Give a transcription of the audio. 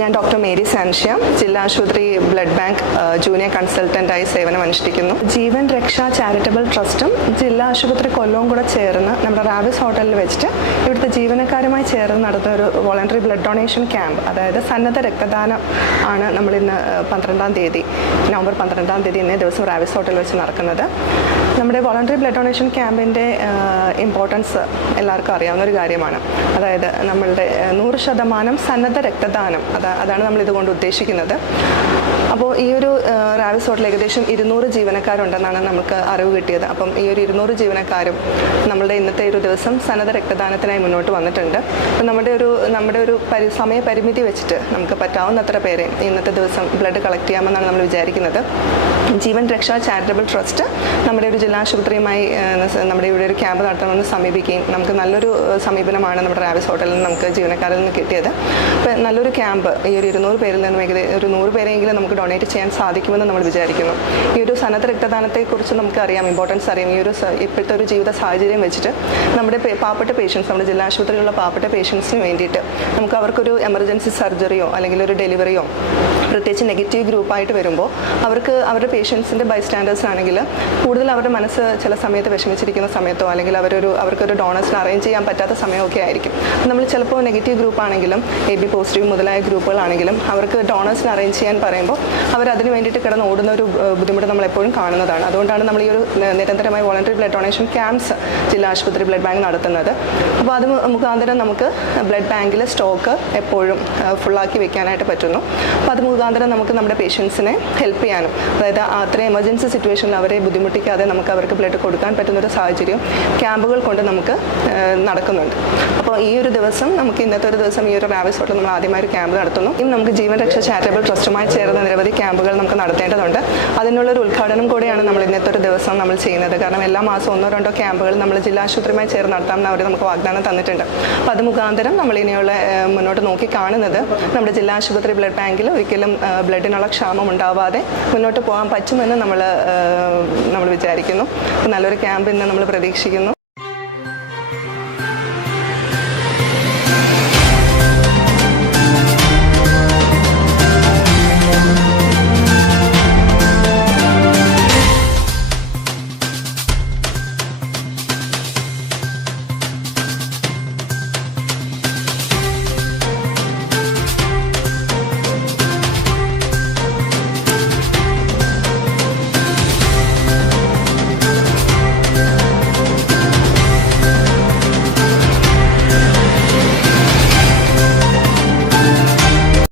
ഞാൻ doctor Mary സാൻഷ്യ, ജില്ലാ ആശുപത്രി ബ്ലഡ് ബാങ്ക് ജൂനിയർ കൺസൾട്ടൻ്റായി സേവനം അനുഷ്ഠിക്കുന്നു. ജീവൻ രക്ഷ ചാരിറ്റബിൾ ട്രസ്റ്റും ജില്ലാ ആശുപത്രി കൊല്ലവും കൂടെ ചേർന്ന് നമ്മുടെ റാവിസ് ഹോട്ടലിൽ വെച്ചിട്ട് ഇവിടുത്തെ ജീവനക്കാരുമായി ചേർന്ന് നടത്തുന്ന ഒരു വോളണ്ടറി ബ്ലഡ് ഡൊണേഷൻ ക്യാമ്പ്, അതായത് സന്നദ്ധ രക്തദാനം ആണ് നമ്മളിന്ന് നവംബർ 12 ഇന്നേ ദിവസം റാവിസ് ഹോട്ടലിൽ വെച്ച് നടക്കുന്നത്. നമ്മുടെ വോളണ്ടറി ബ്ലഡ് ഡൊണേഷൻ ക്യാമ്പിൻ്റെ ഇമ്പോർട്ടൻസ് എല്ലാവർക്കും അറിയാവുന്ന ഒരു കാര്യമാണ്. അതായത് നമ്മളുടെ 100% സന്നദ്ധ രക്തദാനം, അതാണ് നമ്മൾ ഇതുകൊണ്ട് ഉദ്ദേശിക്കുന്നത്. അപ്പോൾ ഈ ഒരു റാവിസ് ഹോട്ടലിൽ ഏകദേശം 200 ജീവനക്കാരുണ്ടെന്നാണ് നമുക്ക് അറിവ് കിട്ടിയത്. അപ്പം ഈ ഒരു 200 ജീവനക്കാരും നമ്മളുടെ ഇന്നത്തെ ഒരു ദിവസം സന്നദ്ധ രക്തദാനത്തിനായി മുന്നോട്ട് വന്നിട്ടുണ്ട്. അപ്പം നമ്മുടെ ഒരു സമയപരിമിതി വെച്ചിട്ട് നമുക്ക് പറ്റാവുന്നത്ര പേരെ ഇന്നത്തെ ദിവസം ബ്ലഡ് കളക്ട് ചെയ്യാമെന്നാണ് നമ്മൾ വിചാരിക്കുന്നത്. ജീവൻ രക്ഷ ചാരിറ്റബിൾ ട്രസ്റ്റ് നമ്മുടെ ഒരു ജില്ലാ ആശുപത്രിയുമായി നമ്മുടെ ഇവിടെ ഒരു ക്യാമ്പ് നടത്തണമെന്ന് സമീപിക്കുകയും നമുക്ക് നല്ലൊരു സമീപനമാണ് നമ്മുടെ റാവിസ് ഹോട്ടലിൽ നിന്ന് നമുക്ക് ജീവനക്കാരിൽ നിന്ന് കിട്ടിയത്. അപ്പോൾ നല്ലൊരു ക്യാമ്പ് ഈ ഒരു 200 പേരിൽ നിന്നും ഏകദേശം ഒരു 100 പേരെങ്കിലും നമുക്ക് ഡൊണേറ്റ് ചെയ്യാൻ സാധിക്കുമെന്ന് നമ്മൾ വിചാരിക്കുന്നു. ഈ ഒരു സന്നദ്ധ രക്തദാനത്തെക്കുറിച്ച് നമുക്കറിയാം, ഇമ്പോർട്ടൻസ് അറിയാം. ഈ ഒരു ഇപ്പോഴത്തെ ഒരു ജീവിത സാഹചര്യം വെച്ചിട്ട് നമ്മുടെ പാവപ്പെട്ട പേഷ്യൻസ്, നമ്മുടെ ജില്ലാ ആശുപത്രിയിലുള്ള പാവപ്പെട്ട പേഷ്യൻസിന് വേണ്ടിയിട്ട് നമുക്ക് അവർക്കൊരു എമർജൻസി സർജറിയോ അല്ലെങ്കിൽ ഒരു ഡെലിവറിയോ പ്രത്യേകിച്ച് നെഗറ്റീവ് ഗ്രൂപ്പായിട്ട് വരുമ്പോൾ അവരുടെ പേഷ്യൻസിൻ്റെ ബൈസ്റ്റാൻഡേഴ്സിനാണെങ്കിൽ കൂടുതൽ അവരുടെ മനസ്സ് ചില സമയത്ത് വിഷമിച്ചിരിക്കുന്ന സമയത്തോ അല്ലെങ്കിൽ അവർക്കൊരു ഡോണേഴ്സിന് അറേഞ്ച് ചെയ്യാൻ പറ്റാത്ത സമയമൊക്കെ ആയിരിക്കും. നമ്മൾ ചിലപ്പോൾ നെഗറ്റീവ് ഗ്രൂപ്പ് ആണെങ്കിലും AB പോസിറ്റീവ് മുതലായ ഗ്രൂപ്പുകളാണെങ്കിലും അവർക്ക് ഡോണേഴ്സിന് അറേഞ്ച് ചെയ്യാൻ പറയുമ്പോൾ അവരതിന് വേണ്ടിയിട്ട് കിടന്ന് ഓടുന്ന ഒരു ബുദ്ധിമുട്ട് നമ്മൾ എപ്പോഴും കാണുന്നതാണ്. അതുകൊണ്ടാണ് നമ്മൾ ഈ ഒരു നിരന്തരമായി വോളണ്ടറി ബ്ലഡ് ഡൊണേഷൻ ക്യാമ്പ്സ് ജില്ലാ ആശുപത്രി ബ്ലഡ് ബാങ്ക് നടത്തുന്നത്. അപ്പോൾ അത് മുഖാന്തരം നമുക്ക് ബ്ലഡ് ബാങ്കിൽ സ്റ്റോക്ക് എപ്പോഴും ഫുള്ളാക്കി വെക്കാനായിട്ട് പറ്റുന്നു. അപ്പോൾ അത് മുഖാന്തരം നമുക്ക് നമ്മുടെ പേഷ്യൻസിനെ ഹെൽപ്പ് ചെയ്യാനും, അതായത് അത്രയും എമർജൻസി സിറ്റുവേഷനിൽ അവരെ ബുദ്ധിമുട്ടിക്കാതെ നമുക്ക് അവർക്ക് ബ്ലഡ് കൊടുക്കാൻ പറ്റുന്നൊരു സാഹചര്യം ക്യാമ്പുകൾ കൊണ്ട് നമുക്ക് നടക്കുന്നുണ്ട്. അപ്പോൾ ഈ ഒരു ദിവസം നമുക്ക് ഇന്നത്തെ ഒരു ദിവസം ഈ ഒരു റാവിസ് ഹോട്ടലിൽ നമ്മൾ ആദ്യമായി ഒരു ക്യാമ്പ് നടത്തുന്നു. ഇനി നമുക്ക് ജീവൻ രക്ഷ ചാരിറ്റബിൾ ട്രസ്റ്റുമായി ചേർന്ന നിരവധി ക്യാമ്പുകൾ നമുക്ക് നടത്തേണ്ടതുണ്ട്. അതിനുള്ളൊരു ഉദ്ഘാടനം കൂടെയാണ് നമ്മൾ ഇന്നത്തെ ഒരു ദിവസം നമ്മൾ ചെയ്യുന്നത്. കാരണം എല്ലാ മാസവും 1-2 ക്യാമ്പുകൾ നമ്മൾ ജില്ലാ ആശുപത്രിയുമായി ചേർന്ന് നടത്താമെന്ന് അവർ നമുക്ക് വാഗ്ദാനം തന്നിട്ടുണ്ട്. അപ്പോൾ അത് മുഖാന്തരം നമ്മൾ ഇനിയുള്ള മുന്നോട്ട് നോക്കി കാണുന്നത് നമ്മുടെ ജില്ലാ ആശുപത്രി ബ്ലഡ് ബാങ്കിൽ ഒരിക്കലും ബ്ലഡിനുള്ള ക്ഷാമം ഉണ്ടാവാതെ മുന്നോട്ട് പോകാൻ പറ്റുമെന്ന് നമ്മൾ വിചാരിക്കുന്നു. നല്ലൊരു ക്യാമ്പ് ഇന്ന് നമ്മൾ പ്രതീക്ഷിക്കുന്നു.